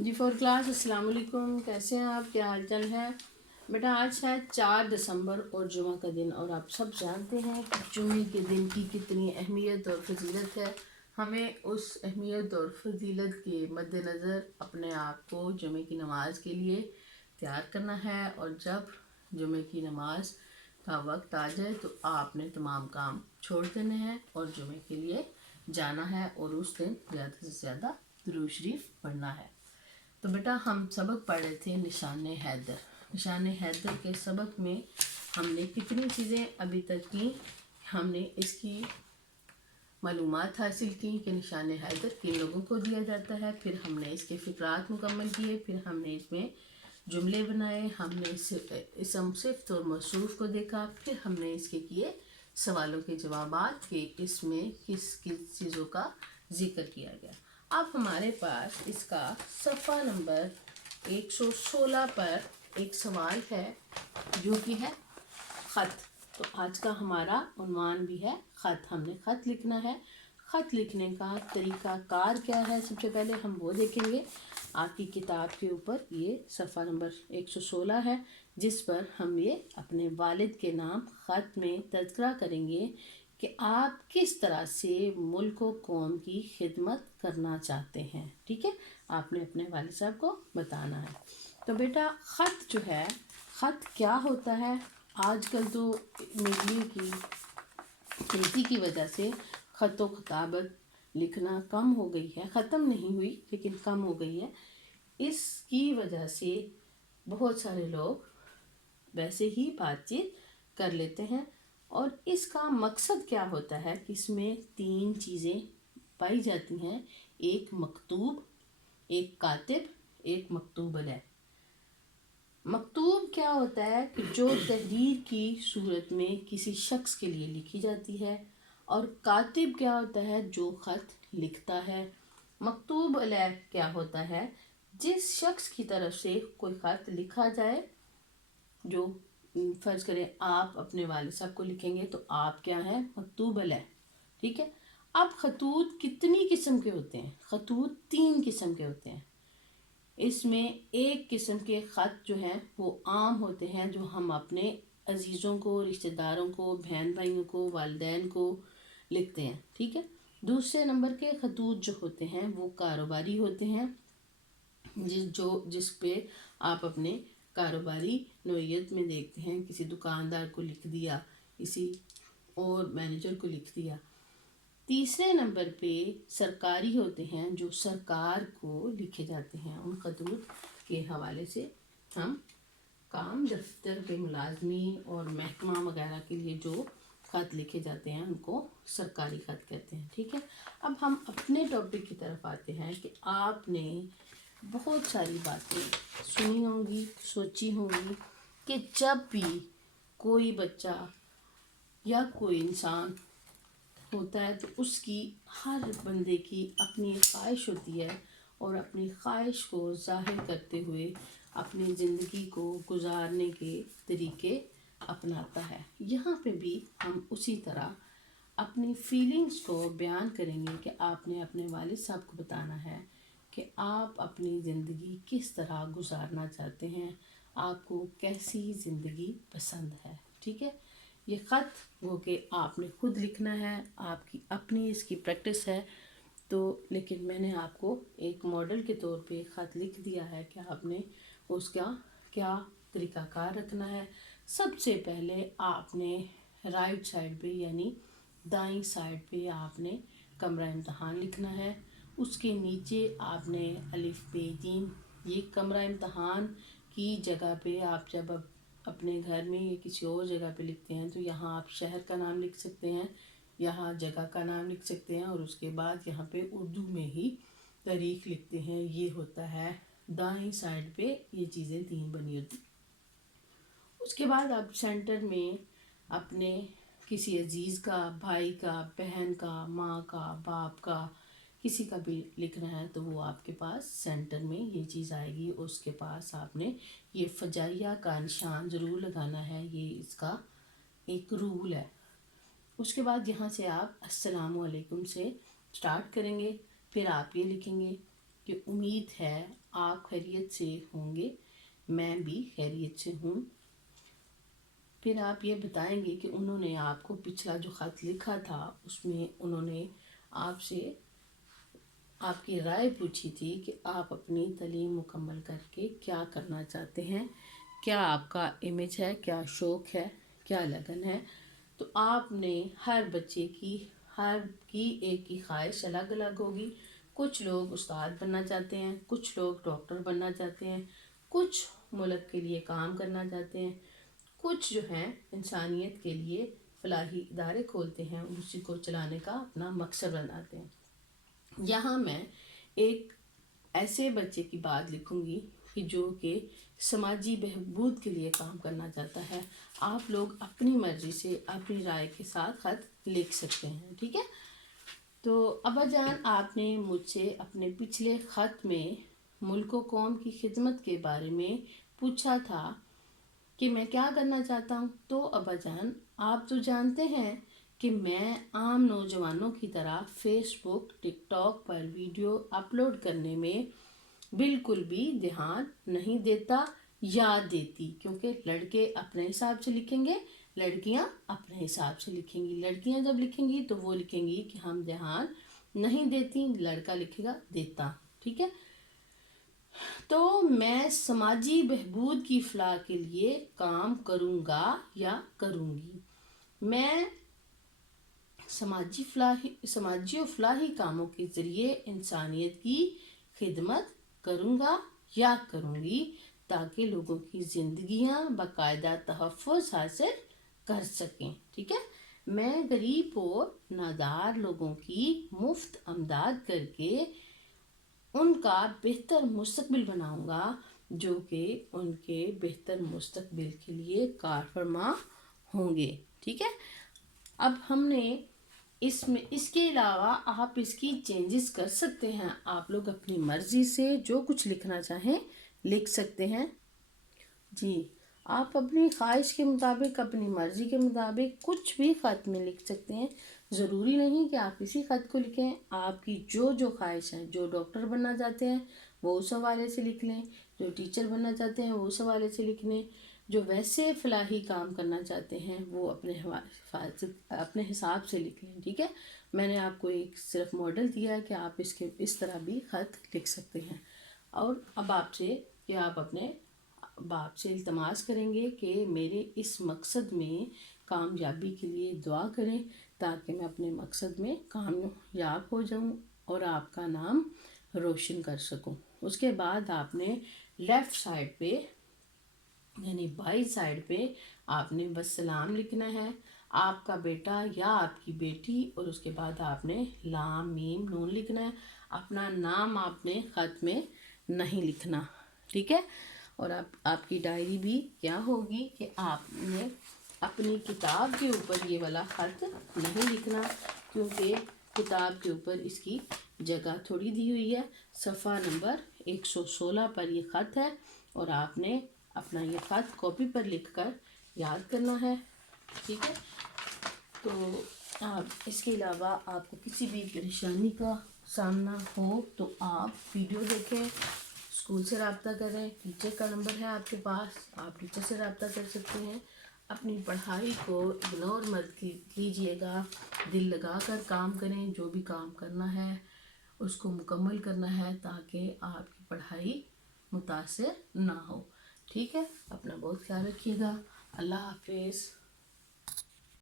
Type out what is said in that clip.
جی four class السلام علیکم، کیسے ہیں آپ؟ کیا حال چال ہے بیٹا؟ آج ہے 4 دسمبر اور جمعہ کا دن، اور آپ سب جانتے ہیں کہ جمعے کے دن کی کتنی اہمیت اور فضیلت ہے۔ ہمیں اس اہمیت اور فضیلت کے مد نظر اپنے آپ کو جمعے کی نماز کے لیے تیار کرنا ہے، اور جب جمعے کی نماز کا وقت آ جائے تو آپ نے تمام کام چھوڑ دینے ہیں اور جمعے کے لیے جانا ہے، اور اس دن زیادہ سے زیادہ درود شریف پڑھنا ہے۔ تو بیٹا ہم سبق پڑھ رہے تھے نشان حیدر۔ نشان حیدر کے سبق میں ہم نے کتنی چیزیں ابھی تک کی، ہم نے اس کی معلومات حاصل کی کہ نشان حیدر کن لوگوں کو دیا جاتا ہے، پھر ہم نے اس کے فقرات مکمل کیے، پھر ہم نے اس میں جملے بنائے، ہم نے اسم صفت اور موصوف کو دیکھا، پھر ہم نے اس کے کیے سوالوں کے جوابات کہ اس میں کس کس چیزوں کا ذکر کیا گیا۔ اب ہمارے پاس اس کا صفحہ نمبر 116 پر ایک سوال ہے جو کہ ہے خط۔ تو آج کا ہمارا عنوان بھی ہے خط، ہم نے خط لکھنا ہے۔ خط لکھنے کا طریقہ کار کیا ہے، سب سے پہلے ہم وہ دیکھیں گے۔ آپ کی کتاب کے اوپر یہ صفحہ نمبر 116 ہے، جس پر ہم یہ اپنے والد کے نام خط میں تذکرہ کریں گے کہ آپ کس طرح سے ملک و قوم کی خدمت کرنا چاہتے ہیں۔ ٹھیک ہے، آپ نے اپنے والد صاحب کو بتانا ہے۔ تو بیٹا خط جو ہے، خط کیا ہوتا ہے؟ آج کل تو میڈیا کی تیزی کی وجہ سے خط و خطابت لکھنا کم ہو گئی ہے، ختم نہیں ہوئی لیکن کم ہو گئی ہے۔ اس کی وجہ سے بہت سارے لوگ ویسے ہی بات چیت کر لیتے ہیں، اور اس کا مقصد کیا ہوتا ہے کہ اس میں 3 چیزیں پائی جاتی ہیں: ایک مکتوب، ایک کاتب، ایک مکتوب علیہ۔ مکتوب کیا ہوتا ہے کہ جو تحریر کی صورت میں کسی شخص کے لیے لکھی جاتی ہے، اور کاتب کیا ہوتا ہے جو خط لکھتا ہے۔ مکتوب علیہ کیا ہوتا ہے؟ جس شخص کی طرف سے کوئی خط لکھا جائے، جو فرض کریں آپ اپنے والد صاحب کو لکھیں گے تو آپ کیا ہیں؟ مکتوب علیہ۔ ٹھیک ہے، اب خطوط کتنی قسم کے ہوتے ہیں؟ خطوط 3 قسم کے ہوتے ہیں۔ اس میں ایک قسم کے خط جو ہیں وہ عام ہوتے ہیں، جو ہم اپنے عزیزوں کو، رشتہ داروں کو، بہن بھائیوں کو، والدین کو لکھتے ہیں۔ ٹھیک ہے، دوسرے نمبر کے خطوط جو ہوتے ہیں وہ کاروباری ہوتے ہیں، جس پہ آپ اپنے کاروباری نوعیت میں دیکھتے ہیں، کسی دکاندار کو لکھ دیا، کسی اور مینیجر کو لکھ دیا۔ تیسرے نمبر پہ سرکاری ہوتے ہیں، جو سرکار کو لکھے جاتے ہیں۔ ان خطوط کے حوالے سے ہم کام دفتر کے ملازمین اور محکمہ وغیرہ کے لیے جو خط لکھے جاتے ہیں ان کو سرکاری خط کہتے ہیں۔ ٹھیک ہے، اب ہم اپنے ٹاپک کی طرف آتے ہیں کہ آپ نے بہت ساری باتیں سنی ہوں گی، سوچی ہوں گی کہ جب بھی کوئی بچہ یا کوئی انسان ہوتا ہے تو اس کی، ہر بندے کی اپنی خواہش ہوتی ہے، اور اپنی خواہش کو ظاہر کرتے ہوئے اپنی زندگی کو گزارنے کے طریقے اپناتا ہے۔ یہاں پہ بھی ہم اسی طرح اپنی فیلنگز کو بیان کریں گے کہ آپ نے اپنے والد صاحب کو بتانا ہے کہ آپ اپنی زندگی کس طرح گزارنا چاہتے ہیں، آپ کو کیسی زندگی پسند ہے۔ ٹھیک ہے، یہ خط وہ کہ آپ نے خود لکھنا ہے، آپ کی اپنی اس کی پریکٹس ہے۔ تو لیکن میں نے آپ کو ایک ماڈل کے طور پہ خط لکھ دیا ہے کہ آپ نے اس کا کیا طریقہ کار رکھنا ہے۔ سب سے پہلے آپ نے رائٹ سائڈ پہ یعنی دائیں سائڈ پہ آپ نے کمرہ امتحان لکھنا ہے۔ اس کے نیچے آپ نے الف ب ج، یہ کمرہ امتحان کی جگہ پہ آپ جب اپنے گھر میں یا کسی اور جگہ پہ لکھتے ہیں تو یہاں آپ شہر کا نام لکھ سکتے ہیں، یہاں جگہ کا نام لکھ سکتے ہیں، اور اس کے بعد یہاں پہ اردو میں ہی تاریخ لکھتے ہیں۔ یہ ہوتا ہے دائیں سائڈ پہ، یہ چیزیں 3 بنی ہوتی۔ اس کے بعد آپ سینٹر میں اپنے کسی عزیز کا، بھائی کا، بہن کا، ماں کا، باپ کا، کسی کا بھی لکھنا ہے تو وہ آپ کے پاس سینٹر میں یہ چیز آئے گی۔ اس کے پاس آپ نے یہ فجائیہ کا نشان ضرور لگانا ہے، یہ اس کا ایک رول ہے۔ اس کے بعد یہاں سے آپ السلام علیکم سے سٹارٹ کریں گے، پھر آپ یہ لکھیں گے کہ امید ہے آپ خیریت سے ہوں گے، میں بھی خیریت سے ہوں۔ پھر آپ یہ بتائیں گے کہ انہوں نے آپ کو پچھلا جو خط لکھا تھا اس میں انہوں نے آپ سے آپ کی رائے پوچھی تھی کہ آپ اپنی تعلیم مکمل کر کے کیا کرنا چاہتے ہیں، کیا آپ کا امیج ہے، کیا شوق ہے، کیا لگن ہے۔ تو آپ نے ہر بچے کی ایک ہی خواہش الگ الگ ہوگی۔ کچھ لوگ استاد بننا چاہتے ہیں، کچھ لوگ ڈاکٹر بننا چاہتے ہیں، کچھ ملک کے لیے کام کرنا چاہتے ہیں، کچھ جو ہیں انسانیت کے لیے فلاحی ادارے کھولتے ہیں اور اسی کو چلانے کا اپنا مقصد بناتے ہیں۔ یہاں میں ایک ایسے بچے کی بات لکھوں گی کہ جو کہ سماجی بہبود کے لیے کام کرنا چاہتا ہے۔ آپ لوگ اپنی مرضی سے اپنی رائے کے ساتھ خط لکھ سکتے ہیں، ٹھیک ہے۔ تو ابا جان، آپ نے مجھ سے اپنے پچھلے خط میں ملک و قوم کی خدمت کے بارے میں پوچھا تھا کہ میں کیا کرنا چاہتا ہوں۔ تو ابا جان، آپ تو جانتے ہیں کہ میں عام نوجوانوں کی طرح فیس بک، ٹک ٹاک پر ویڈیو اپلوڈ کرنے میں بالکل بھی دھیان نہیں دیتا یا دیتی، کیونکہ لڑکے اپنے حساب سے لکھیں گے، لڑکیاں اپنے حساب سے لکھیں گی۔ لڑکیاں جب لکھیں گی تو وہ لکھیں گی کہ ہم دھیان نہیں دیتی، لڑکا لکھے گا دیتا، ٹھیک ہے۔ تو میں سماجی بہبود کی فلاح کے لیے کام کروں گا یا کروں گی۔ میں سماجی و فلاحی کاموں کے ذریعے انسانیت کی خدمت کروں گا یا کروں گی تاکہ لوگوں کی زندگیاں باقاعدہ تحفظ حاصل کر سکیں، ٹھیک ہے۔ میں غریب اور نادار لوگوں کی مفت امداد کر کے ان کا بہتر مستقبل بناؤں گا، جو کہ ان کے بہتر مستقبل کے لیے کار فرما ہوں گے، ٹھیک ہے۔ اب ہم نے اس کے علاوہ آپ اس کی چینجز کر سکتے ہیں۔ آپ لوگ اپنی مرضی سے جو کچھ لکھنا چاہیں لکھ سکتے ہیں۔ جی، آپ اپنی خواہش کے مطابق، اپنی مرضی کے مطابق کچھ بھی خط میں لکھ سکتے ہیں۔ ضروری نہیں کہ آپ اسی خط کو لکھیں، آپ کی جو خواہش ہے، جو ڈاکٹر بننا چاہتے ہیں وہ اس حوالے سے لکھ لیں، جو ٹیچر بننا چاہتے ہیں وہ اس حوالے سے لکھ لیں، جو ویسے فلاحی کام کرنا چاہتے ہیں وہ اپنے حساب سے لکھ لیں، ٹھیک ہے۔ میں نے آپ کو ایک صرف ماڈل دیا ہے کہ آپ اس طرح بھی خط لکھ سکتے ہیں۔ اور اب آپ اپنے باپ سے التماس کریں گے کہ میرے اس مقصد میں کامیابی کے لیے دعا کریں تاکہ میں اپنے مقصد میں کامیاب ہو جاؤں اور آپ کا نام روشن کر سکوں۔ اس کے بعد آپ نے لیفٹ سائڈ پہ یعنی بائیں سائڈ پہ آپ نے بس سلام لکھنا ہے، آپ کا بیٹا یا آپ کی بیٹی، اور اس کے بعد آپ نے لام میم نون لکھنا ہے۔ اپنا نام آپ نے خط میں نہیں لکھنا، ٹھیک ہے۔ اور آپ کی ڈائری بھی کیا ہوگی کہ آپ نے اپنی کتاب کے اوپر یہ والا خط نہیں لکھنا، کیونکہ کتاب کے اوپر اس کی جگہ تھوڑی دی ہوئی ہے۔ صفحہ نمبر 116 پر یہ خط ہے اور آپ نے اپنا یہ خط کاپی پر لکھ کر یاد کرنا ہے، ٹھیک ہے۔ تو اس کے علاوہ آپ کو کسی بھی پریشانی کا سامنا ہو تو آپ ویڈیو دیکھیں، اسکول سے رابطہ کریں، ٹیچر کا نمبر ہے آپ کے پاس، آپ ٹیچر سے رابطہ کر سکتے ہیں۔ اپنی پڑھائی کو اگنور مت کیجیے گا، دل لگا کر کام کریں، جو بھی کام کرنا ہے اس کو مکمل کرنا ہے تاکہ آپ کی پڑھائی متاثر نہ ہو، ٹھیک ہے۔ اپنا بہت خیال رکھیے گا، اللہ حافظ۔